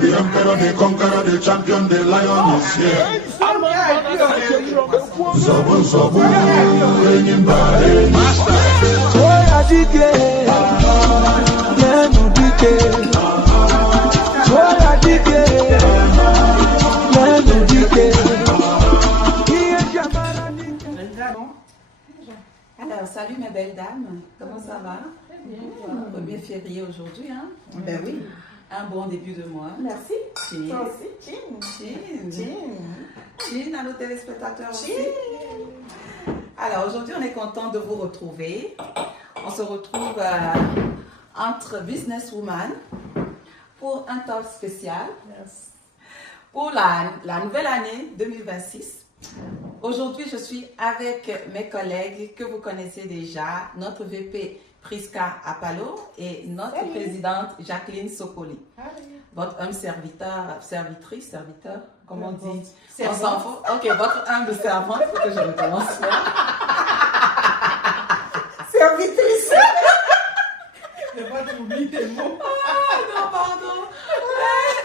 The emperor, the conqueror, the champion, the lion is here. Zobu, zobu, enyimba, master. Oya dike, nenu dike. Oya dike, nenu dike. Alors, salut mes belles dames, comment ça va? Bien. 1er février aujourd'hui, hein? Ben oui. Un bon début de mois. Merci. Cheers. Toi aussi. Cheers à nos téléspectateurs aussi. Alors, aujourd'hui, on est content de vous retrouver. On se retrouve entre businesswoman pour un talk spécial pour la nouvelle année 2026. Aujourd'hui, je suis avec mes collègues que vous connaissez déjà, notre VP Priska Apalo et notre présidente Jacqueline Sokoli. Votre humble servitrice, comment on dit? On s'en fout. Ok, votre humble servante, il faut que je recommence. Servitrice. Ne pas t'oublier tes mots. Ah non, pardon.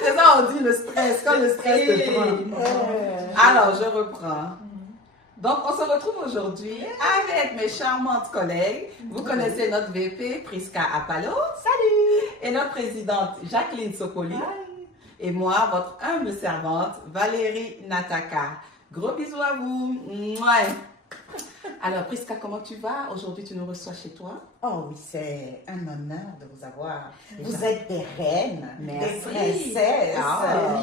C'est ça, on dit le stress, quand le stress te prend. Alors, je reprends. Donc, on se retrouve aujourd'hui avec mes charmantes collègues. Vous connaissez notre VP, Priska Apalo. Salut! Et notre présidente, Jacqueline Sokoli. Salut. Et moi, votre humble servante, Valérie Nataka. Gros bisous à vous. Mouais. Alors, Priska, comment tu vas? Aujourd'hui, tu nous reçois chez toi. Oh oui, c'est un honneur de vous avoir. Vous êtes des reines, merci. Des princesses,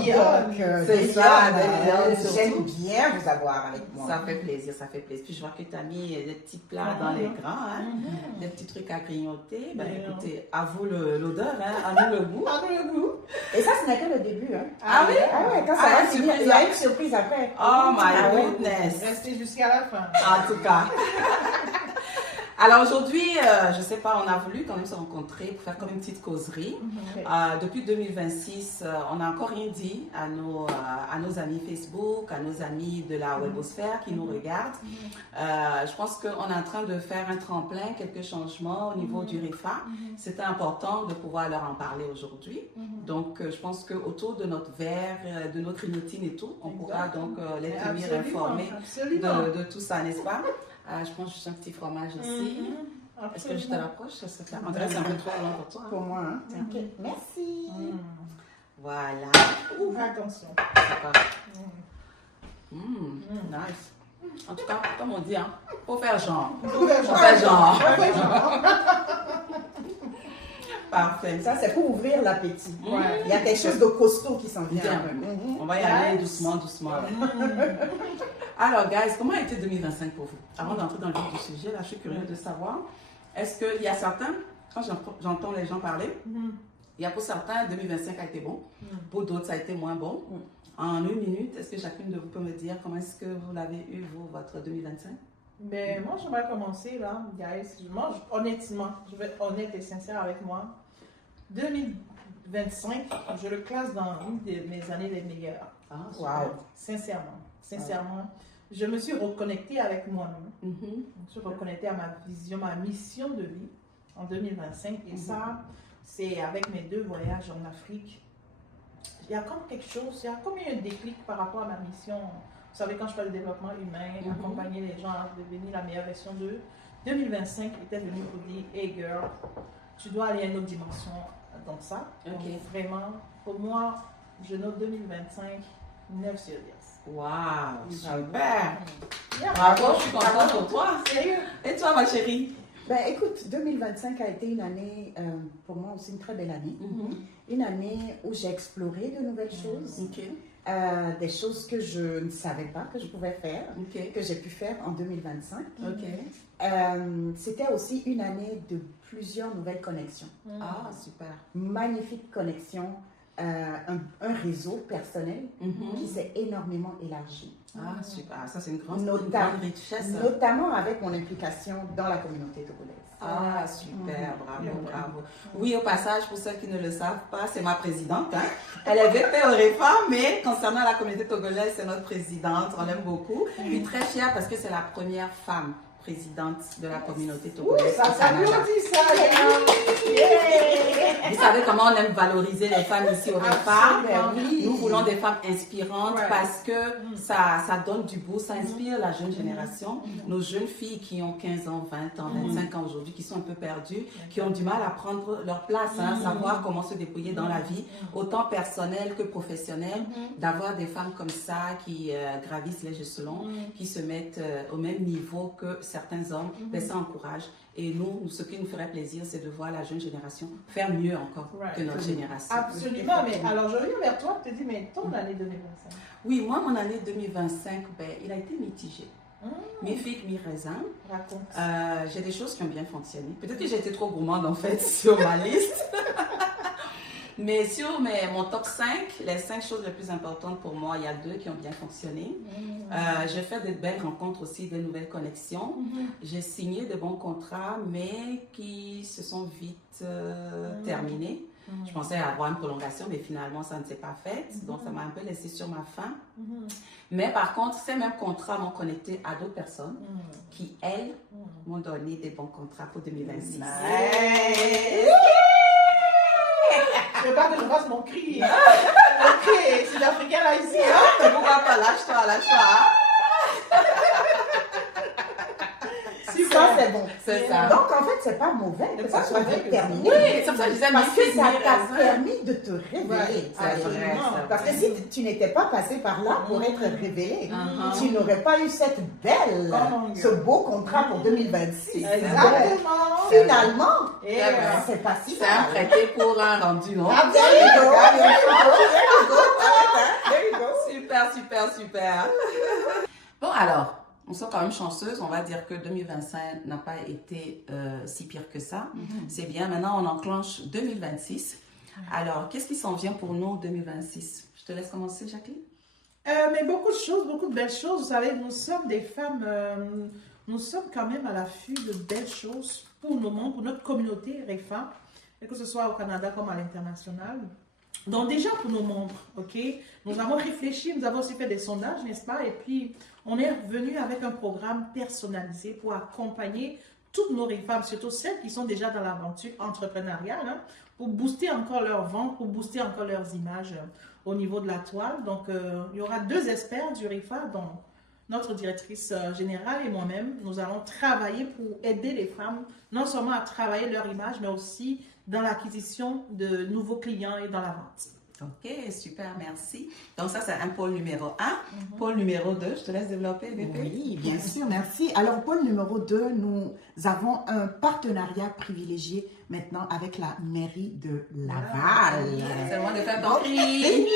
des lionnes. C'est ça, des lionnes. J'aime bien vous avoir avec moi. Ça fait plaisir, ça fait plaisir. Puis je vois que tu as mis des petits plats dans les grands, hein? Des petits trucs à grignoter. Ben, écoutez, à vous l'odeur, hein? À nous le goût. À nous le goût. Et ça, ce n'est que le début. Hein? Ah oui? Ah ouais, quand ça va finir, il y a une surprise après. Oh my goodness. Restez jusqu'à la fin. En tout cas. Alors aujourd'hui, je ne sais pas, on a voulu quand même se rencontrer pour faire comme une petite causerie. Depuis 2026, on n'a encore rien dit à nos amis Facebook, à nos amis de la webosphère qui nous regardent. Je pense qu'on est en train de faire un tremplin, quelques changements au niveau du REFA. C'était important de pouvoir leur en parler aujourd'hui. Donc je pense qu'autour de notre verre, de notre inutile et tout, on pourra donc les tenir informés de tout ça, n'est-ce pas? Je prends juste un petit fromage ici. Est-ce que je te l'approche? C'est un peu trop long pour toi. Pour moi, hein? Okay. Merci. Voilà. Attention. Nice. En tout cas, comme on dit, hein, faut faire genre. Faut faire genre. Parfait. Ça, c'est pour ouvrir l'appétit. Il y a quelque chose de costaud qui s'en vient. On va y aller doucement. Alors, guys, comment a été 2025 pour vous? Avant d'entrer dans le vif du sujet, là, je suis curieuse de savoir, est-ce qu'il y a certains, quand j'entends les gens parler, il y a pour certains, 2025 a été bon, pour d'autres, ça a été moins bon. En une minute, est-ce que chacune de vous peut me dire comment est-ce que vous l'avez eu, vous, votre 2025? Ben, moi, j'aimerais commencer, là, guys. Moi, honnêtement, je vais être honnête et sincère avec moi. 2025, je le classe dans une de mes années les meilleures. Ah, wow. Sincèrement. Je me suis reconnectée avec moi-même. Je me suis reconnectée à ma vision, ma mission de vie en 2025. Et ça, c'est avec mes 2 voyages en Afrique. Il y a comme quelque chose, il y a comme un déclic par rapport à ma mission. Vous savez, quand je parle de développement humain, accompagner les gens à devenir la meilleure version d'eux, 2025 était venu pour dire, hey girl, tu dois aller à une autre dimension dans ça. Donc, vraiment, pour moi, je note 2025 9 sur 10. Waouh, super! Bravo, je suis contente pour toi. Sérieux? Et toi, ma chérie? Ben, écoute, 2025 a été une année, pour moi aussi une très belle année. Une année où j'ai exploré de nouvelles choses. Des choses que je ne savais pas que je pouvais faire, que j'ai pu faire en 2025. C'était aussi une année de plusieurs nouvelles connexions. Ah, super. Magnifique connexion, un réseau personnel qui s'est énormément élargi. Ah, super. Ça, c'est une grande richesse. Notamment avec mon implication dans la communauté togolaise. Ah, super, bravo. Oui, au passage, pour ceux qui ne le savent pas, c'est ma présidente. Hein. Elle est VP au REFA, mais concernant la communauté togolaise, c'est notre présidente. On l'aime beaucoup. Je suis très fière parce que c'est la première femme présidente de la communauté togolaise. Ça au Canada. s'applaudit, ça. Yeah. Vous savez comment on aime valoriser les femmes ici au REFA. Oui. Nous voulons des femmes inspirantes parce que ça donne du beau, ça inspire la jeune génération. Nos jeunes filles qui ont 15 ans, 20 ans, 25 ans aujourd'hui, qui sont un peu perdues, qui ont du mal à prendre leur place, savoir comment se débrouiller dans la vie, autant personnelle que professionnelle, d'avoir des femmes comme ça qui gravissent les échelons, qui se mettent au même niveau que certains hommes, ça encourage. Et nous, ce qui nous ferait plaisir, c'est de voir la jeune génération faire mieux encore que notre génération. Absolument, mais alors je reviens vers toi, je te dis, mais ton année 2025? Oui, moi, mon année 2025, il a été mitigé. Mi-figue, mi-raisin. Raconte. J'ai des choses qui ont bien fonctionné. Peut-être que j'ai été trop gourmande en fait sur ma liste. Mais sur mon top 5, les 5 choses les plus importantes pour moi, il y a 2 qui ont bien fonctionné. J'ai fait de belles rencontres aussi, de nouvelles connexions. J'ai signé de bons contrats, mais qui se sont vite terminés. Je pensais avoir une prolongation, mais finalement, ça ne s'est pas fait. Donc, ça m'a un peu laissé sur ma faim. Mais par contre, ces mêmes contrats m'ont connecté à d'autres personnes qui, elles, m'ont donné des bons contrats pour 2026. Je veux pas que je fasse mon cri. Ok, sud-africain là ici. Hein? Pourquoi pas? Lâche-toi, lâche-toi. Ça, c'est bon. C'est ça. Donc, en fait, c'est pas mauvais que ça soit terminé. Oui, c'est pour ça que je disais, Parce que ça t'a mi-figue, permis de te révéler. c'est vrai. Parce que si tu n'étais pas passé par là pour être révélé, tu n'aurais pas eu cette belle, ce beau contrat pour 2026. Exactement. Finalement, Yeah. c'est pas si C'est un mal. prêté pour un rendu, non? Ah, there you go, there you go, there you go. Super, super, super. Bon, alors, on sent quand même chanceuse. On va dire que 2025 n'a pas été si pire que ça. C'est bien. Maintenant, on enclenche 2026. Alors, qu'est-ce qui s'en vient pour nous en 2026? Je te laisse commencer, Jacqueline. Mais beaucoup de choses, beaucoup de belles choses. Vous savez, nous sommes des femmes, nous sommes quand même à l'affût de belles choses pour nos membres, pour notre communauté REFA, et que ce soit au Canada comme à l'international. Donc déjà pour nos membres, ok, nous avons réfléchi, nous avons aussi fait des sondages, n'est-ce pas? Et puis on est revenu avec un programme personnalisé pour accompagner toutes nos femmes, surtout celles qui sont déjà dans l'aventure entrepreneuriale, hein, pour booster encore leur vente, pour booster encore leurs images au niveau de la toile. Donc il y aura 2 experts du REFA, dont notre directrice générale et moi-même. Nous allons travailler pour aider les femmes, non seulement à travailler leur image, mais aussi dans l'acquisition de nouveaux clients et dans la vente. Ok, super, merci. Donc ça, c'est un pôle numéro 1. Pôle numéro 2, je te laisse développer, bébé. Oui, bien sûr, merci. Alors, pôle numéro 2, nous avons un partenariat privilégié maintenant avec la mairie de Laval. C'est moi de faire ton cri.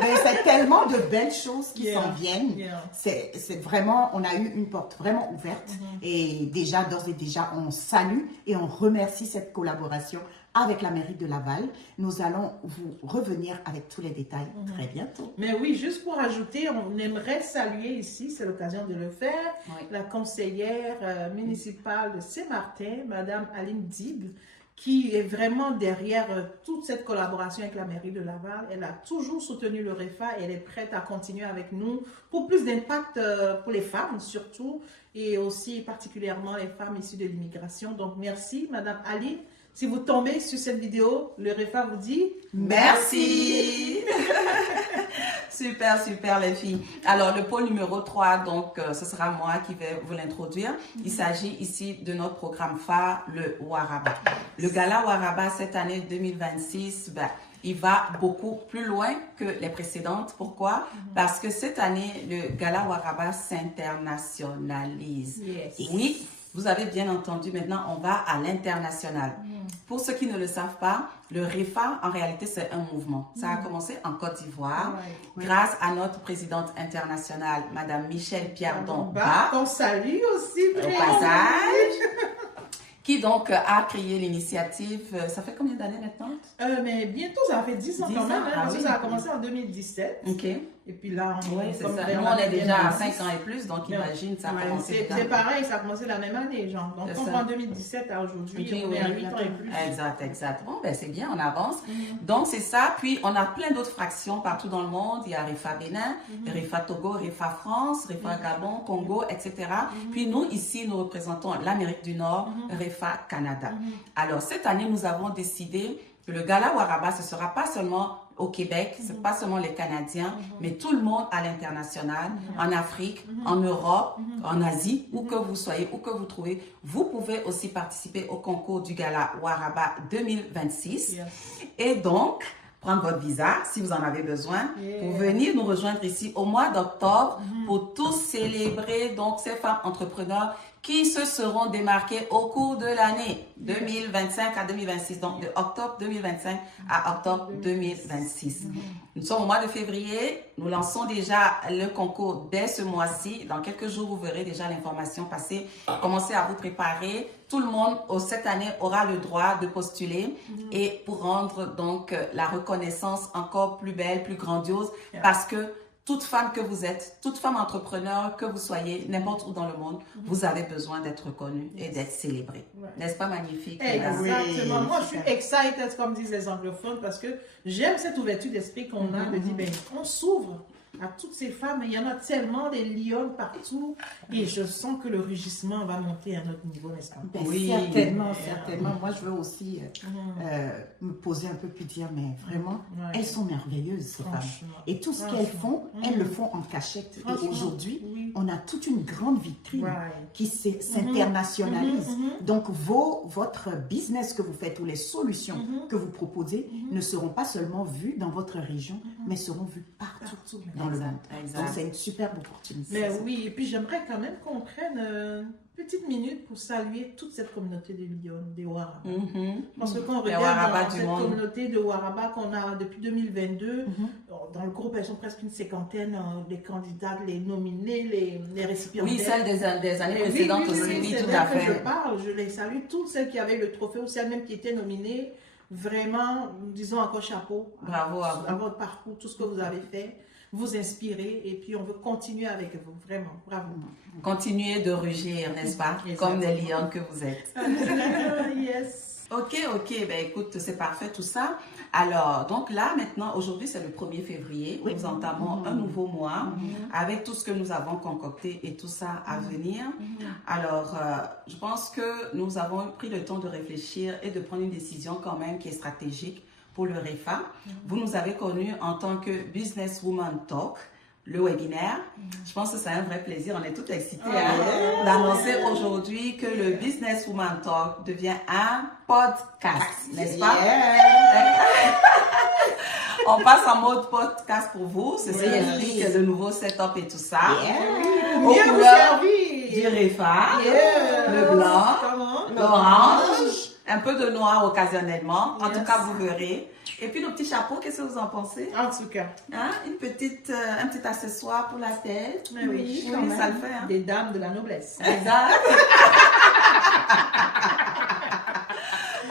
Mais c'est tellement de belles choses qui s'en viennent. Yeah. C'est vraiment, on a eu une porte vraiment ouverte. Et déjà, d'ores et déjà, on salue et on remercie cette collaboration avec la mairie de Laval. Nous allons vous revenir avec tous les détails très bientôt. Mais oui, juste pour ajouter, on aimerait saluer ici, c'est l'occasion de le faire, la conseillère municipale de Saint-Martin, Madame Aline Dib, qui est vraiment derrière toute cette collaboration avec la mairie de Laval. Elle a toujours soutenu le REFA et elle est prête à continuer avec nous pour plus d'impact pour les femmes surtout, et aussi particulièrement les femmes issues de l'immigration. Donc merci Madame Aline. Si vous tombez sur cette vidéo, le REFA vous dit merci. Super, super les filles. Alors le pôle numéro 3, donc ce sera moi qui vais vous l'introduire. Il s'agit ici de notre programme phare, le Waraba. Le gala Waraba cette année 2026, il va beaucoup plus loin que les précédentes. Pourquoi? Parce que cette année, le gala Waraba s'internationalise. Yes. Oui, vous avez bien entendu, maintenant on va à l'international. Pour ceux qui ne le savent pas, le REFA, en réalité, c'est un mouvement. Ça a commencé en Côte d'Ivoire, grâce à notre présidente internationale, Madame Michelle Pierre Domba. On salue aussi. Au passage. qui donc a créé l'initiative. Ça fait combien d'années maintenant? Mais bientôt, ça fait 10 ans 10 quand même, ans, parce oui. que ça a commencé en 2017. Ok. Et puis là, Oui, c'est comme ça. vers Nous, la on est déjà à 2010. 5 ans et plus, donc Yeah. imagine, ça a Ouais, commencé. c'est pareil, ça a commencé la même année, genre. Donc, C'est on ça. prend 2017 à aujourd'hui, Ok, on oui. est à 8 ans et plus. Exact. Bon, ben c'est bien, on avance. Donc, c'est ça. Puis, on a plein d'autres fractions partout dans le monde. Il y a REFA Bénin, REFA Togo, REFA France, REFA Gabon, Congo, etc. Puis, nous, ici, nous représentons l'Amérique du Nord, REFA Canada. Alors, cette année, nous avons décidé que le Gala Waraba, ce ne sera pas seulement au Québec, ce n'est pas seulement les Canadiens, mais tout le monde à l'international, en Afrique, en Europe, en Asie, où que vous soyez, où que vous trouvez. Vous pouvez aussi participer au concours du Gala Waraba 2026. Yes. Et donc, prendre votre visa si vous en avez besoin pour venir nous rejoindre ici au mois d'octobre pour tous célébrer donc ces femmes entrepreneurs qui se seront démarquées au cours de l'année 2025 à 2026. Donc, de octobre 2025 à octobre 2026. Nous sommes au mois de février. Nous lançons déjà le concours dès ce mois-ci. Dans quelques jours, vous verrez déjà l'information passer. Commencez à vous préparer. Tout le monde, cette année, aura le droit de postuler et pour rendre donc la reconnaissance encore plus belle, plus grandiose, parce que toute femme que vous êtes, toute femme entrepreneur que vous soyez, n'importe où dans le monde, vous avez besoin d'être reconnue et d'être célébrée. N'est-ce pas magnifique? Exactement. Oui, Moi, je suis super. excited, comme disent les anglophones, parce que j'aime cette ouverture d'esprit qu'on a, de dire, ben, on s'ouvre à toutes ces femmes. Il y en a tellement des lions partout. Et je sens que le rugissement va monter à notre niveau, n'est-ce pas? Ben, Oui. certainement. Moi, je veux aussi me poser un peu puis dire, mais vraiment, Ouais. elles sont merveilleuses, ces femmes. Franchement. Et tout ce qu'elles font, elles le font en cachette. Et aujourd'hui, on a toute une grande vitrine qui s'internationalise. Donc, votre business que vous faites ou les solutions que vous proposez ne seront pas seulement vues dans votre région, mais seront vues partout dans le monde. Donc, c'est une superbe opportunité. Mais oui, et puis j'aimerais quand même qu'on prenne une petite minute pour saluer toute cette communauté des Lions, des Waraba. Parce que quand on Les regarde Waraba dans du cette monde. communauté de Waraba qu'on a depuis 2022, dans le groupe, elles sont presque une cinquantaine, les candidates, les nominés, les récipiendaires. Oui, celles des années Et précédentes aussi, c'est oui, tout d'elles à que je fait. parle. Je les salue, toutes celles qui avaient le trophée ou celles même qui étaient nominées. Vraiment, disons encore chapeau Bravo à vous. à votre parcours, tout ce que vous avez fait, vous inspirer, et puis on veut continuer avec vous, vraiment, bravo. Continuez de rugir, n'est-ce pas? Comme des lions que vous êtes. Yes. Ok, ben écoute, c'est parfait tout ça. Alors, donc là, maintenant, aujourd'hui, c'est le 1er février. Nous entamons un nouveau mois avec tout ce que nous avons concocté et tout ça à venir. Alors, je pense que nous avons pris le temps de réfléchir et de prendre une décision quand même qui est stratégique pour le REFA. Vous nous avez connus en tant que Businesswoman Talk, le webinaire. Je pense que c'est un vrai plaisir. On est tous excités d'annoncer aujourd'hui que le Businesswoman Talk devient un podcast, n'est-ce pas? On passe en mode podcast pour vous. C'est ce qui explique le nouveau setup et tout ça. Aux Mieux vous couleurs servir. du REFA, Yes. le blanc, Comment? l'orange, un peu de noir occasionnellement. En tout cas, vous verrez. Et puis, nos petits chapeaux, qu'est-ce que vous en pensez? En tout cas, Hein? Un petit accessoire pour la tête. mais oui, quand même. ça le fait. Hein? Des dames de la noblesse. Exact.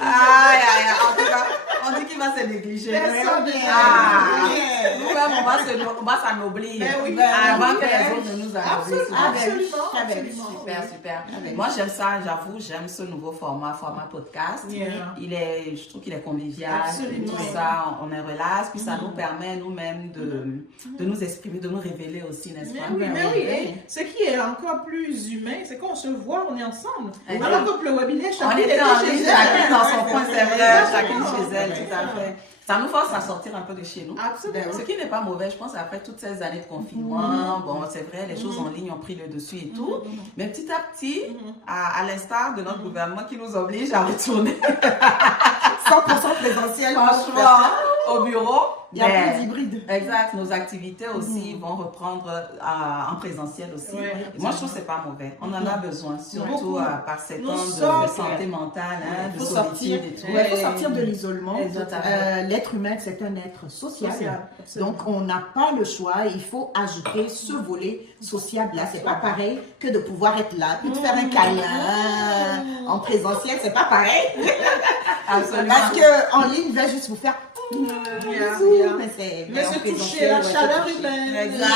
Aïe, en tout cas, on dit qu'il va se négliger. Personne n'est- Nous-mêmes, on va s'ennoblir Ben oui, avant ben que oui, les autres ne nous anoblissent. Absolument. Super. Moi, j'aime ça, j'avoue, j'aime ce nouveau format podcast. Yeah. Je trouve qu'il est convivial. Absolument. Tout ça, on est relax, puis ça nous permet nous-mêmes de nous exprimer, de nous révéler aussi, n'est-ce pas? Mais oui. Et ce qui est encore plus humain, c'est qu'on se voit, on est ensemble. Exact. Alors que pour le webinaire, On chacun était en ligne, chacun dans son Ouais, coin, c'est vrai, exactement. chacune chez elle, tout à fait. Ça nous force à sortir un peu de chez nous. Absolument. Ce qui n'est pas mauvais, je pense, après toutes ces années de confinement, bon, c'est vrai, les choses en ligne ont pris le dessus et tout. Mais petit à petit, à l'instar de notre gouvernement qui nous oblige à retourner 100% présentiel. franchement au bureau, Il y a plus d'hybride. Exact, nos activités aussi vont reprendre en présentiel aussi. Ouais. Moi, je trouve que c'est pas mauvais. On en a besoin, surtout par ces temps de sommes- santé mentale, de faut solitude sortir, et tout. il faut sortir de l'isolement. Exactement. L'être humain, c'est un être social. Absolument. Donc, on n'a pas le choix. Il faut ajouter ce volet sociable-là. C'est pas pareil que de pouvoir être là, puis de faire un câlin en présentiel. C'est pas pareil. Absolument. Parce qu'en ligne, il va juste vous faire bisous. Mais en se toucher, présentiel, la ouais, chaleur se toucher. humaine. Exact.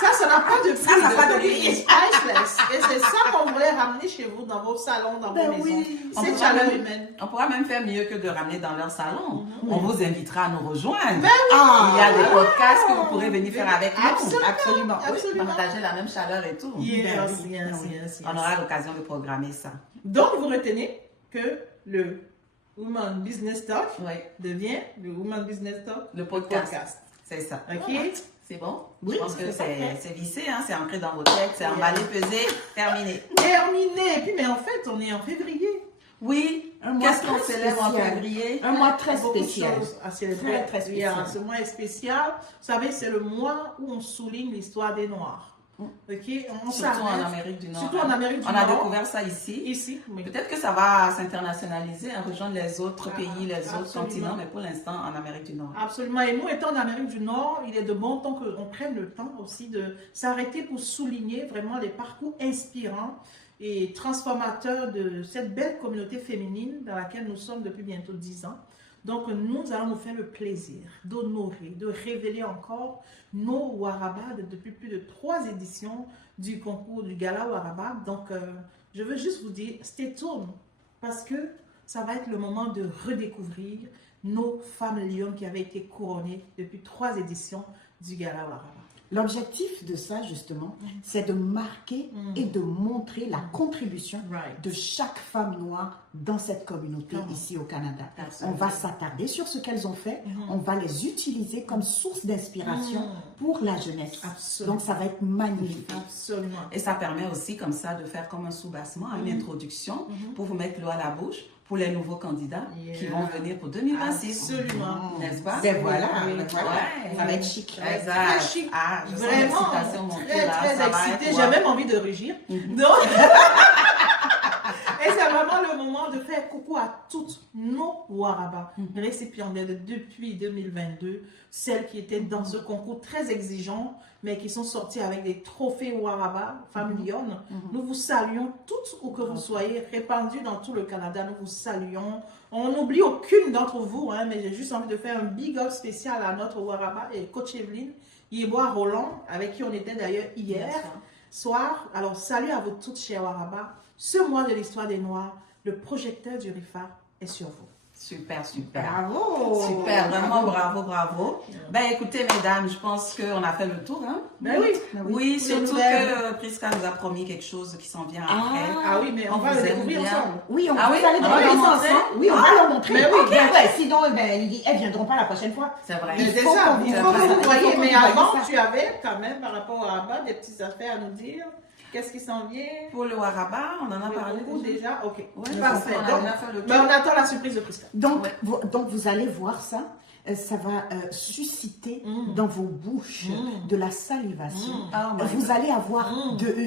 Ça n'a pas de prix. Ça n'a pas de prix. It's priceless. Et c'est ça qu'on voulait ramener chez vous, dans vos salons, dans Ben vos maisons. oui. On Cette pourra chaleur même- humaine. On pourra même faire mieux que de ramener dans leur salon. On vous invitera à nous rejoindre. Ah, Il y a des podcasts que vous pourrez venir faire avec nous. absolument. Absolument. Partager la même chaleur et tout. Yes. On aura l'occasion de programmer ça. Donc, vous retenez que le Woman Business Talk Oui, devient le Woman Business Talk le podcast. C'est ça. OK? C'est bon? Oui, Je pense que c'est parfait. c'est vissé, hein? C'est ancré dans vos têtes, c'est emballé, pesé, terminé. Terminé. Et puis, mais en fait, on est en février. Oui, Un mois qu'est-ce qu'on très célèbre en spécial. février? Un mois très Beaucoup de spécial. choses à célébrer. Très, très spécial. Ce mois est spécial. Vous savez, c'est le mois où on souligne l'histoire des Noirs. OK? On Surtout en s'arrête. Amérique du Nord. Surtout en Amérique du On Nord. a découvert ça ici. Ici. Oui. Peut-être que ça va s'internationaliser, hein, rejoindre les autres pays, les autres absolument. continents, mais pour l'instant en Amérique du Nord. Absolument. Et nous, étant en Amérique du Nord, il est de bon temps qu'on prenne le temps aussi de s'arrêter pour souligner vraiment les parcours inspirants et transformateurs de cette belle communauté féminine dans laquelle nous sommes depuis bientôt 10 ans. Donc, nous allons nous faire le plaisir d'honorer, de révéler encore nos Warabas depuis plus de 3 éditions du concours du Gala Waraba. Donc, je veux juste vous dire, stay tuned, parce que ça va être le moment de redécouvrir nos femmes lions qui avaient été couronnées depuis 3 éditions du Gala Waraba. L'objectif de ça, justement, c'est de marquer et de montrer la contribution Right. de chaque femme noire dans cette communauté ici au Canada. On va s'attarder sur ce qu'elles ont fait, on va les utiliser comme source d'inspiration pour la jeunesse. Absolument. Donc, ça va être magnifique. Absolument. Et ça permet aussi comme ça de faire comme un soubassement, une introduction pour vous mettre l'eau à la bouche pour les nouveaux candidats qui vont venir pour 2026. Absolument. N'est-ce pas? Ben voilà, Oui. ben voilà. Ouais. Ça va être chic. Exact. Très chic. Ah, je sens Vraiment, l'excitation monter très, là. très Ça va excitée. être J'ai wow. même envie de rugir. Donc, et c'est vraiment le moment de faire coucou à toutes nos Warabas récipiendaires depuis 2022, celles qui étaient dans ce concours très exigeant, mais qui sont sorties avec des trophées Waraba, femmes lionnes. Nous vous saluons toutes où que vous soyez, répandues dans tout le Canada. Nous vous saluons. On n'oublie aucune d'entre vous, hein, mais j'ai juste envie de faire un big up spécial à notre Waraba et coach Evelyne, Yeboah Roland, avec qui on était d'ailleurs hier soir. Alors, salut à vous toutes, chers Waraba. Ce mois de l'histoire des Noirs, le projecteur du RIFA est sur vous. Super, super. Bravo! Super, vraiment bravo, bravo. Ben écoutez, mesdames, je pense qu'on a fait le tour. Hein? Ben oui. Oui, Pour les surtout nouvelles. que Prisca nous a promis quelque chose qui s'en vient après. Ah oui, mais on va vous le aime découvrir bien. ensemble. Oui, on Ah va oui? aller On va découvrir leur ça montrer? ensemble. Oui, on va leur montrer. Mais oui. Sinon, elles viendront pas la prochaine fois. C'est vrai. Mais c'est faut ça, qu'on il vous faut que voie. vous voyez. Il faut Mais qu'on vous voie avant, ça. tu avais quand même, par rapport à Abba, des petites affaires à nous dire. Qu'est-ce qui s'en vient? Pour le Waraba, on en a parlé Ou déjà. déjà? Ok. Ouais, Parfait. on a Donc, déjà fait le tour. ben, on attend la surprise de Prisca. Donc, vous allez voir ça. Ça va susciter dans vos bouches de la salivation. Oh my Vous allez avoir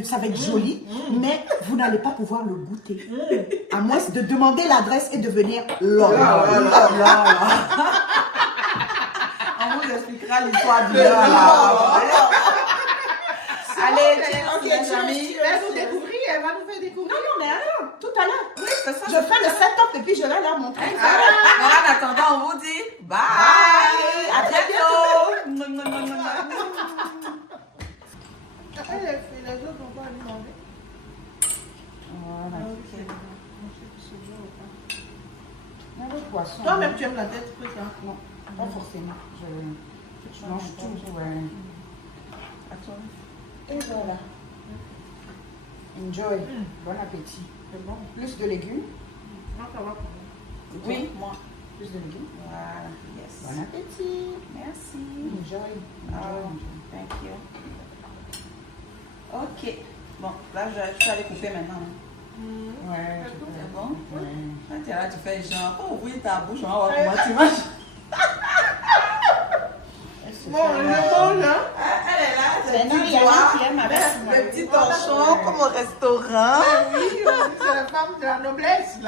ça va être joli, mais vous n'allez pas pouvoir le goûter. À moins de demander l'adresse et de venir là. On vous expliquera l'histoire du Waraba. Allez, Ok, les amis. elle va nous découvrir, elle va nous faire découvrir. Mais alors, tout à l'heure, Oui, c'est ça. je fais le setup et puis je vais leur montrer. Alors, en attendant, on vous dit bye. À bientôt. Les autres vont pas lui demander. Toi-même, tu aimes la tête, Prisca? Non, pas forcément. Je mange tout. Et voilà. Enjoy. Bon appétit. C'est bon. Plus de légumes. Non, ça va. Oui, moi. Plus de légumes. Voilà. Yes. Bon appétit. Merci. Enjoy. Oh, thank you. Ok. Bon, là, je vais aller couper maintenant. Ouais. C'est bon? Ouais. Ah, t'es là, tu fais genre, oh, ouvrir ta bouche, on va voir comment tu manges. Bon, je mange, hein. Elle est là, C'est le Nana petit doigt, qui aime avec moi. le petit torchon comme au restaurant. Oui, c'est la femme de la noblesse, là.